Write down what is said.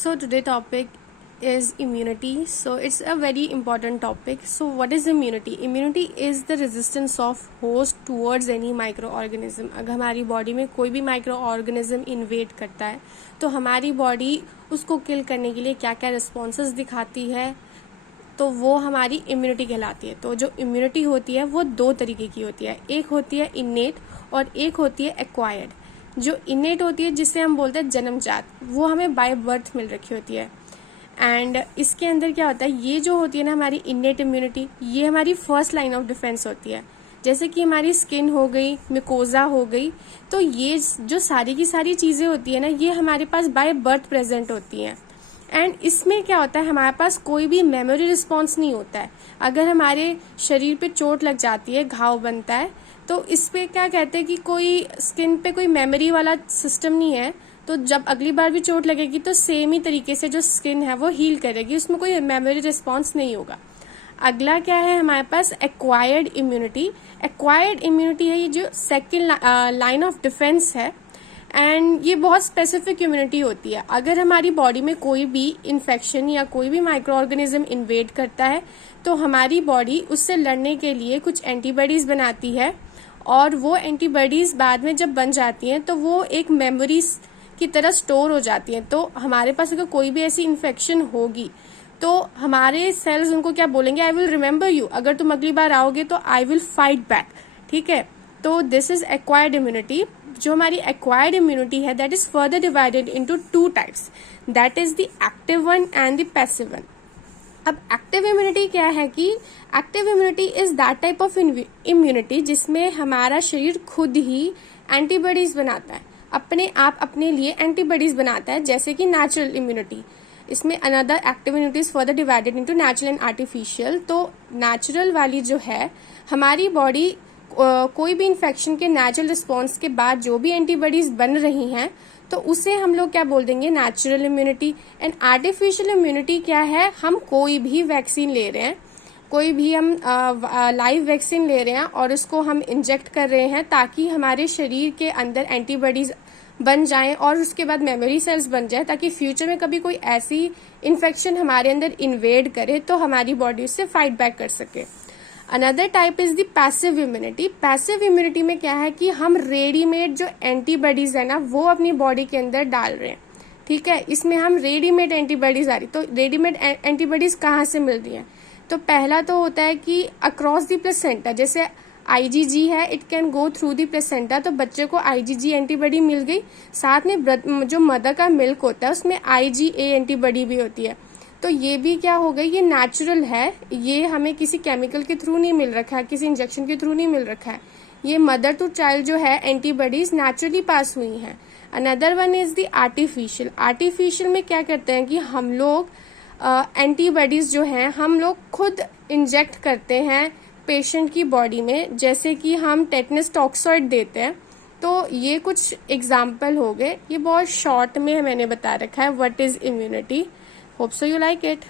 So today topic is immunity. So it's a very important topic. So what is immunity? Immunity is the resistance of host towards any microorganism. अगर हमारी body में कोई भी micro organism invade करता है तो हमारी body उसको किल करने के लिए क्या क्या रिस्पॉन्सेस दिखाती है, तो वो हमारी इम्यूनिटी कहलाती है। तो जो इम्यूनिटी होती है वो दो तरीके की होती है, एक होती है इनेट और एक होती है एक्वायर्ड। जो इनेट होती है जिसे हम बोलते हैं जन्मजात, वो हमें बाय बर्थ मिल रखी होती है। एंड इसके अंदर क्या होता है, ये जो होती है ना हमारी इनेट इम्यूनिटी, ये हमारी फर्स्ट लाइन ऑफ डिफेंस होती है। जैसे कि हमारी स्किन हो गई, मिकोजा हो गई, तो ये जो सारी की सारी चीजें होती है ना, ये हमारे पास बाय बर्थ प्रेजेंट होती हैं। एंड इसमें क्या होता है, हमारे पास कोई भी मेमोरी रिस्पॉन्स नहीं होता है। अगर हमारे शरीर पे चोट लग जाती है, घाव बनता है, तो इस पे क्या कहते हैं कि कोई स्किन पे कोई मेमोरी वाला सिस्टम नहीं है। तो जब अगली बार भी चोट लगेगी तो सेम ही तरीके से जो स्किन है वो हील करेगी, उसमें कोई मेमोरी रिस्पॉन्स नहीं होगा। अगला क्या है हमारे पास, एक्वायर्ड इम्यूनिटी। एक्वायर्ड इम्यूनिटी है ये जो सेकेंड लाइन ऑफ डिफेंस है, एंड ये बहुत स्पेसिफिक इम्यूनिटी होती है। अगर हमारी बॉडी में कोई भी इन्फेक्शन या कोई भी माइक्रो ऑर्गेनिज्म इन्वेड करता है तो हमारी बॉडी उससे लड़ने के लिए कुछ एंटीबॉडीज बनाती है, और वो एंटीबॉडीज बाद में जब बन जाती हैं तो वो एक मेमोरीज की तरह स्टोर हो जाती हैं। तो हमारे पास अगर कोई भी ऐसी इन्फेक्शन होगी तो हमारे सेल्स उनको क्या बोलेंगे, आई विल रिमेम्बर यू, अगर तुम अगली बार आओगे तो आई विल फाइट बैक। ठीक है, तो दिस इज एक्वायर्ड इम्यूनिटी। जो हमारी एक्वायर्ड इम्यूनिटी है that is further divided into two types, that is the active one and the passive one. अब एक्टिव इम्यूनिटी क्या है कि active immunity is that type of immunity जिसमें हमारा शरीर खुद ही एंटीबॉडीज बनाता है, अपने आप अपने लिए एंटीबॉडीज बनाता है, जैसे कि नेचुरल इम्यूनिटी। इसमें another active immunity is further divided into natural and artificial. तो नेचुरल वाली जो है, हमारी बॉडी कोई भी इन्फेक्शन के नेचुरल रिस्पॉन्स के बाद जो भी एंटीबॉडीज बन रही हैं तो उसे हम लोग क्या बोल देंगे, natural immunity. And artificial immunity क्या है, हम कोई भी वैक्सीन ले रहे हैं, कोई भी हम लाइव वैक्सीन ले रहे हैं और उसको हम इंजेक्ट कर रहे हैं ताकि हमारे शरीर के अंदर एंटीबॉडीज बन जाएं और उसके बाद मेमोरी सेल्स बन जाए, ताकि फ्यूचर में कभी कोई ऐसी इन्फेक्शन हमारे अंदर इन्वेड करे तो हमारी बॉडी उससे फाइट बैक कर सके। Another type is the passive immunity. Passive immunity में क्या है कि हम रेडीमेड जो एंटीबॉडीज है ना वो अपनी बॉडी के अंदर डाल रहे हैं। ठीक है, इसमें हम रेडीमेड एंटीबॉडीज आ रही, तो रेडीमेड एंटीबॉडीज कहाँ से मिल रही है, तो पहला तो होता है कि अक्रॉस द प्लेसेंटा, जैसे आईजीजी है, it can go through the placenta, तो बच्चे को आईजीजी एंटीबॉडी मिल गई। साथ में जो मदर का मिल्क होता है उसमें आईजीए एंटीबॉडी भी होती है। तो ये भी क्या हो गई, ये नेचुरल है, ये हमें किसी केमिकल के थ्रू नहीं मिल रखा है, किसी इंजेक्शन के थ्रू नहीं मिल रखा है। ये मदर टू चाइल्ड जो है एंटीबॉडीज नेचुरली पास हुई हैं। Another one is the artificial. Artificial में क्या करते हैं कि हम लोग एंटीबॉडीज जो हैं हम लोग खुद इंजेक्ट करते हैं पेशेंट की बॉडी में, जैसे कि हम टेटनस टॉक्सॉइड देते हैं। तो ये कुछ एग्जाम्पल हो गए, ये बहुत शॉर्ट में मैंने बता रखा है what is immunity. Hope so you like it.